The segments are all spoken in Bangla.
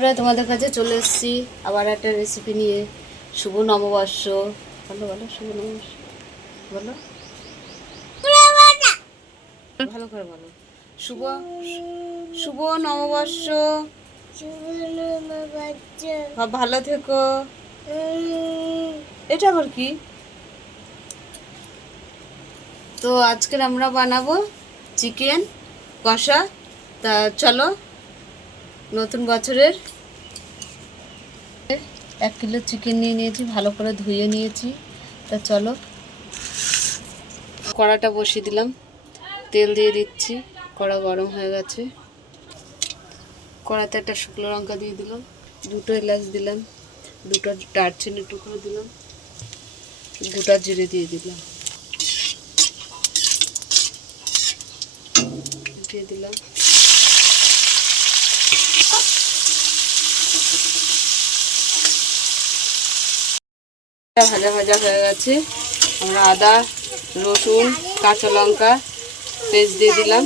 আমরা তোমাদের কাছে চলে এসেছি আবার একটা রেসিপি নিয়ে। শুভ নববর্ষ। বলো বলো, শুভ নববর্ষ বলো, ভালো করে বলো। শুভ শুভ নববর্ষ। ভালো থেকো। এটা আবার কি? তো আজকের আমরা বানাবো চিকেন কষা। তা চলো, নতুন বছরের 1 কিলো চিকেন নিয়ে নিয়েছি, ভালো করে ধুয়ে নিয়েছি। তা চলো, কড়াটা বসিয়ে দিলাম, তেল দিয়ে দিচ্ছি। কড়া গরম হয়ে গেছে। কড়াতে একটা শুকনো লঙ্কা দিয়ে দিলাম, 2টো এলাচ দিলাম, 2টো দারচিনি টুকরো দিলাম, গোটা জিরে দিয়ে দিলাম, দিয়ে দিলাম। ভাজা ভাজা হয়ে গেছে। আমরা আদা রসুন কাঁচা লঙ্কা পেস্ট দিয়ে দিলাম,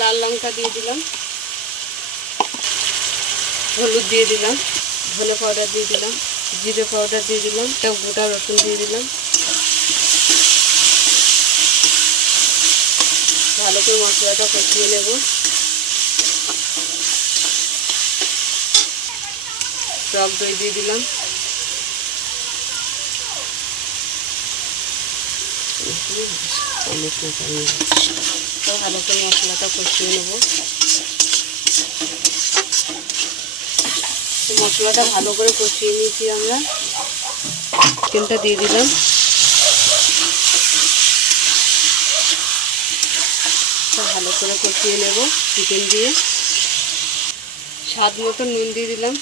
লাল লঙ্কা দিয়ে দিলাম, হলুদ দিয়ে দিলাম, ধনে পাউডার দিয়ে দিলাম, জিরে পাউডার দিয়ে দিলাম, একটা গোটা রসুন দিয়ে দিলাম। ভালো করে মশলাটা কষিয়ে নেব। টক দই দিয়ে দিলাম, তো ভালো করে মশলাটা কষিয়ে নেব। মশলাটা ভালো করে কষিয়ে নিয়েছি আমরা। চিকেনটা দিয়ে দিলাম, ভালো করে কষিয়ে নেব চিকেন দিয়ে। স্বাদ মতো নুন দিয়ে দিলাম,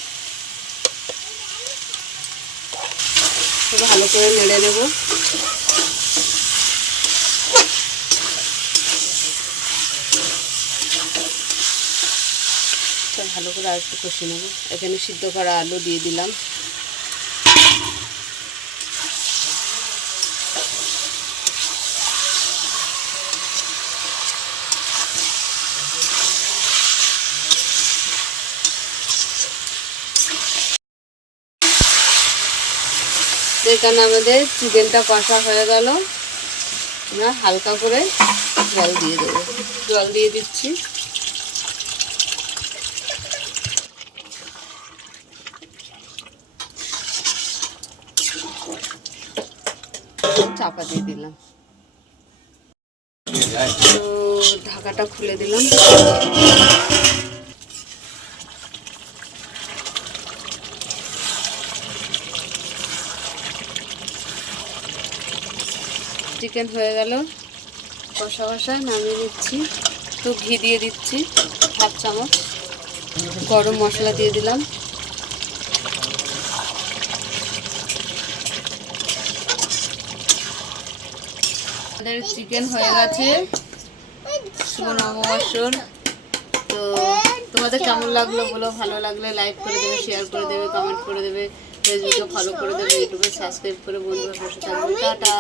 ভালো করে নেড়ে নেব। ভালো করে আর একটু কষিয়ে নেব। এখানে সিদ্ধ করা আলু দিয়ে দিলাম, এখানে আমাদের চিকেনটা কষা হয়ে গেল। আমরা হালকা করে জল দিয়ে দেবো, জল দিয়ে দিচ্ছি। চাপা দিয়ে দিলাম, তো ঢাকাটা খুলে দিলাম। চিকেন হয়ে গেল কষা কষা, নামিয়ে নিচ্ছি। তো ঘি দিয়ে দিচ্ছি 1/2 চামচ, গরম মশলা দিয়ে দিলাম, আমাদের চিকেন হয়ে গেছে। শুভ নববর্ষর। তো তোমাদের কেমন লাগলো বলো, ভালো লাগলে লাইক করে দেবে, শেয়ার করে দেবে, কমেন্ট করে দেবে, ফেসবুকে ফলো করে দেবে, ইউটিউবে সাবস্ক্রাইব করে বন্ধুদের পাশে থাকবে। টাটা।